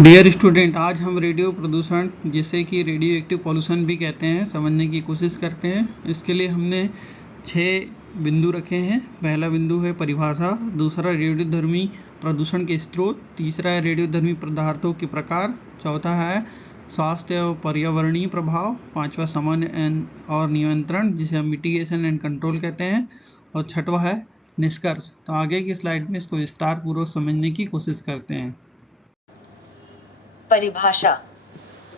Dear student, आज हम radio प्रदूषण जिसे कि रेडियो एक्टिव पॉल्यूशन भी कहते हैं समझने की कोशिश करते हैं। इसके लिए हमने 6 बिंदु रखे हैं। पहला बिंदु है परिभाषा, दूसरा रेडियोधर्मी प्रदूषण के स्रोत, तीसरा है रेडियोधर्मी पदार्थों के प्रकार, चौथा है स्वास्थ्य और पर्यावरणीय प्रभाव, पांचवा सामान्य और नियंत्रण जिसे हम मिटिगेशन एंड कंट्रोल कहते हैं, और छठवा है निष्कर्ष। तो आगे की स्लाइड में इसको विस्तार पूर्वक समझने की कोशिश करते हैं। परिभाषा।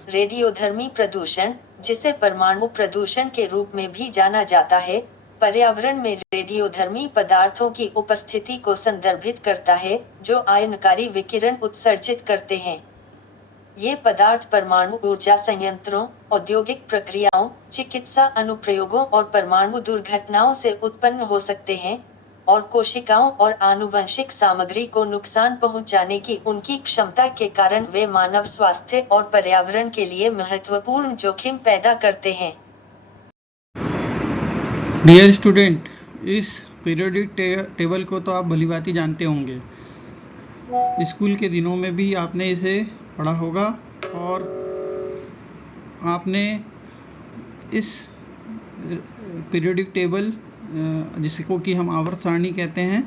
रेडियोधर्मी प्रदूषण, जिसे परमाणु प्रदूषण के रूप में भी जाना जाता है, पर्यावरण में रेडियोधर्मी पदार्थों की उपस्थिति को संदर्भित करता है जो आयनकारी विकिरण उत्सर्जित करते हैं। ये पदार्थ परमाणु ऊर्जा संयंत्रों, औद्योगिक प्रक्रियाओं, चिकित्सा अनुप्रयोगों और परमाणु दुर्घटनाओं से उत्पन्न हो सकते हैं और कोशिकाओं और आनुवंशिक सामग्री को नुकसान पहुंचाने की उनकी क्षमता के कारण वे मानव स्वास्थ्य और पर्यावरण के लिए महत्वपूर्ण जोखिम पैदा करते हैं। डियर स्टूडेंट, इस पीरियोडिक टेबल को तो आप भलीभांति जानते होंगे। स्कूल के दिनों में भी आपने इसे पढ़ा होगा और आपने इस पीरियोडिक टेबल जिसको कि हम आवर्त सारणी कहते हैं,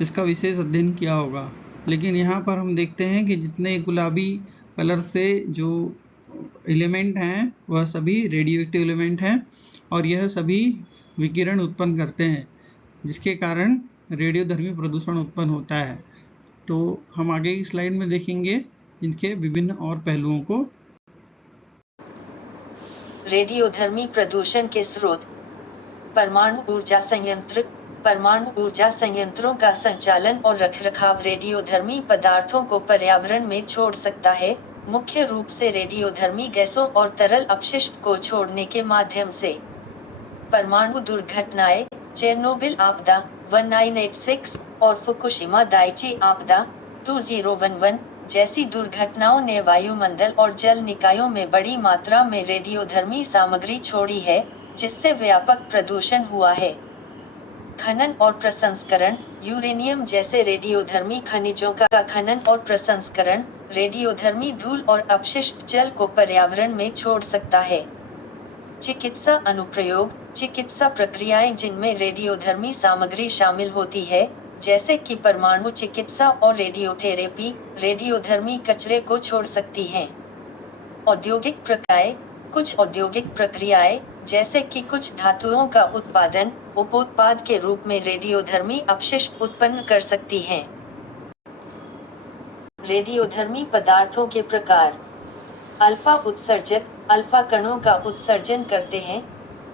इसका विशेष अध्ययन किया होगा। लेकिन यहाँ पर हम देखते हैं कि जितने गुलाबी कलर से जो एलिमेंट हैं वह सभी रेडियो एक्टिव एलिमेंट हैं और यह सभी विकिरण उत्पन्न करते हैं जिसके कारण रेडियोधर्मी प्रदूषण उत्पन्न होता है। तो हम आगे की स्लाइड में देखेंगे इनके विभिन्न और पहलुओं को। रेडियोधर्मी प्रदूषण के स्रोत। परमाणु ऊर्जा संयंत्र। परमाणु ऊर्जा संयंत्रों का संचालन और रखरखाव रेडियोधर्मी पदार्थों को पर्यावरण में छोड़ सकता है, मुख्य रूप से रेडियोधर्मी गैसों और तरल अपशिष्ट को छोड़ने के माध्यम से। परमाणु दुर्घटनाएं, चेरनोबिल आपदा 1986 और फुकुशिमा दाइची आपदा 2011 जैसी दुर्घटनाओं ने वायुमंडल और जल निकायों में बड़ी मात्रा में रेडियोधर्मी सामग्री छोड़ी है, जिससे व्यापक प्रदूषण हुआ है। खनन और प्रसंस्करण। यूरेनियम जैसे रेडियोधर्मी खनिजों का खनन और प्रसंस्करण रेडियोधर्मी धूल और अपशिष्ट जल को पर्यावरण में छोड़ सकता है। चिकित्सा अनुप्रयोग। चिकित्सा प्रक्रियाएं जिनमें रेडियोधर्मी सामग्री शामिल होती है, जैसे कि परमाणु चिकित्सा और रेडियोथेरेपी, रेडियोधर्मी कचरे को छोड़ सकती हैं। औद्योगिक प्रक्रियाएं। कुछ औद्योगिक प्रक्रियाएं, जैसे कि कुछ धातुओं का उत्पादन, उपोत्पाद के रूप में रेडियोधर्मी अपशिष्ट उत्पन्न कर सकती हैं। रेडियोधर्मी पदार्थों के प्रकार। अल्फा उत्सर्जक अल्फा कणों का उत्सर्जन करते हैं,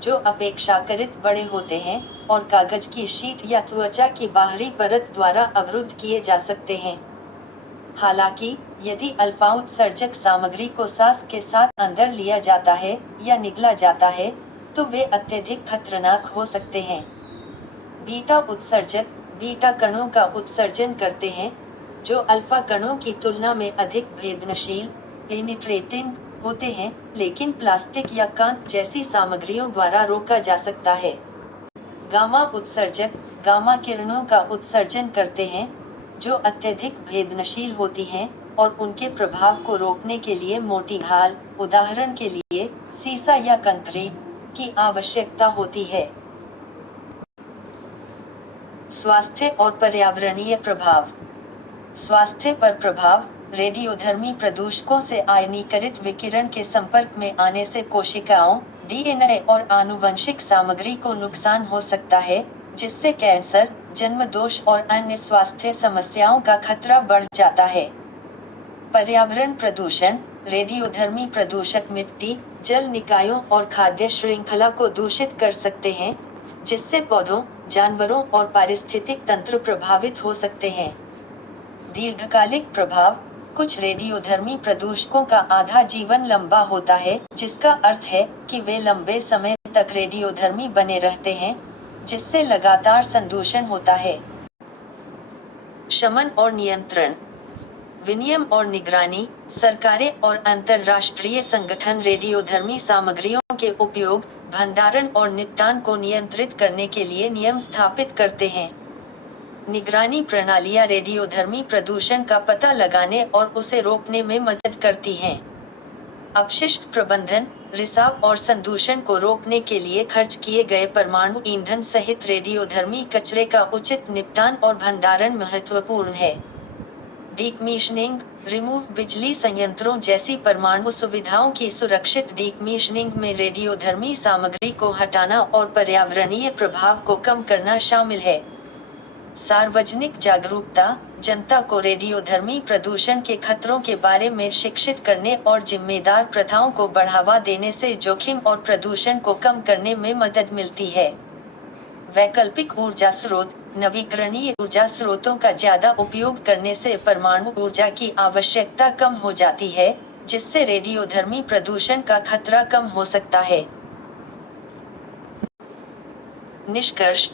जो अपेक्षाकृत बड़े होते हैं और कागज की शीट या त्वचा की बाहरी परत द्वारा अवरुद्ध किए जा सकते हैं। हालांकि यदि अल्फा उत्सर्जक सामग्री को सांस के साथ अंदर लिया जाता है या निगला जाता है, तो वे अत्यधिक खतरनाक हो सकते हैं। बीटा उत्सर्जक बीटा कणों का उत्सर्जन करते हैं, जो अल्फा कणों की तुलना में अधिक भेदनशील पेनिट्रेटिंग होते हैं, लेकिन प्लास्टिक या कांच जैसी सामग्रियों द्वारा रोका जा सकता है। गामा उत्सर्जक गामा किरणों का उत्सर्जन करते हैं, जो अत्यधिक भेदनशील होती हैं और उनके प्रभाव को रोकने के लिए मोटी ढाल, उदाहरण के लिए सीसा या कंक्रीट, की आवश्यकता होती है। स्वास्थ्य और पर्यावरणीय प्रभाव। स्वास्थ्य पर प्रभाव। रेडियोधर्मी प्रदूषकों से आयनीकृत विकिरण के संपर्क में आने से कोशिकाओं, डीएनए और आनुवंशिक सामग्री को नुकसान हो सकता है, जिससे कैंसर, जन्म दोष और अन्य स्वास्थ्य समस्याओं का खतरा बढ़ जाता है। पर्यावरण प्रदूषण। रेडियोधर्मी प्रदूषक मिट्टी, जल निकायों और खाद्य श्रृंखला को दूषित कर सकते हैं, जिससे पौधों, जानवरों और पारिस्थितिक तंत्र प्रभावित हो सकते हैं। दीर्घकालिक प्रभाव। कुछ रेडियोधर्मी प्रदूषकों का आधा जीवन लंबा होता है, जिसका अर्थ है कि वे लंबे समय तक रेडियोधर्मी बने रहते हैं, जिससे लगातार संदूषण होता है। शमन और नियंत्रण। विनियम और निगरानी। सरकारें और अंतर्राष्ट्रीय संगठन रेडियोधर्मी सामग्रियों के उपयोग, भंडारण और निपटान को नियंत्रित करने के लिए नियम स्थापित करते हैं। निगरानी प्रणालियां रेडियोधर्मी प्रदूषण का पता लगाने और उसे रोकने में मदद करती हैं। अपशिष्ट प्रबंधन, रिसाव और संदूषण को रोकने के लिए खर्च किए गए परमाणु ईंधन सहित रेडियोधर्मी कचरे का उचित निपटान और भंडारण महत्वपूर्ण है। डीकमीशनिंग, रिमूव बिजली संयंत्रों जैसी परमाणु सुविधाओं की सुरक्षित डीकमीशनिंग में रेडियोधर्मी सामग्री को हटाना और पर्यावरणीय प्रभाव को कम करना शामिल है। सार्वजनिक जागरूकता, जनता को रेडियोधर्मी प्रदूषण के खतरों के बारे में शिक्षित करने और जिम्मेदार प्रथाओं को बढ़ावा देने से जोखिम और प्रदूषण को कम करने में मदद मिलती है। वैकल्पिक ऊर्जा स्रोत, नवीकरणीय ऊर्जा स्रोतों का ज्यादा उपयोग करने से परमाणु ऊर्जा की आवश्यकता कम हो जाती है, जिससे रेडियोधर्मी प्रदूषण का खतरा कम हो सकता है। निष्कर्ष: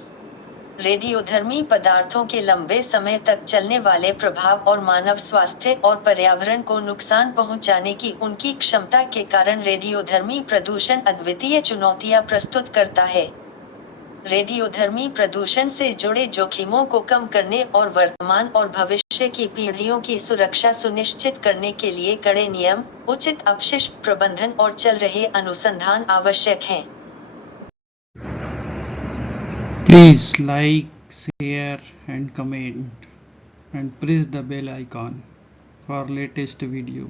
रेडियोधर्मी पदार्थों के लंबे समय तक चलने वाले प्रभाव और मानव स्वास्थ्य और पर्यावरण को नुकसान पहुंचाने की उनकी क्षमता के कारण रेडियोधर्मी प्रदूषण अद्वितीय चुनौतियां प्रस्तुत करता है। रेडियोधर्मी प्रदूषण से जुड़े जोखिमों को कम करने और वर्तमान और भविष्य की पीढ़ियों की सुरक्षा सुनिश्चित करने के लिए कड़े नियम, उचित अपशिष्ट प्रबंधन और चल रहे अनुसंधान आवश्यक हैं। Please like, share and comment and press the bell icon for latest video.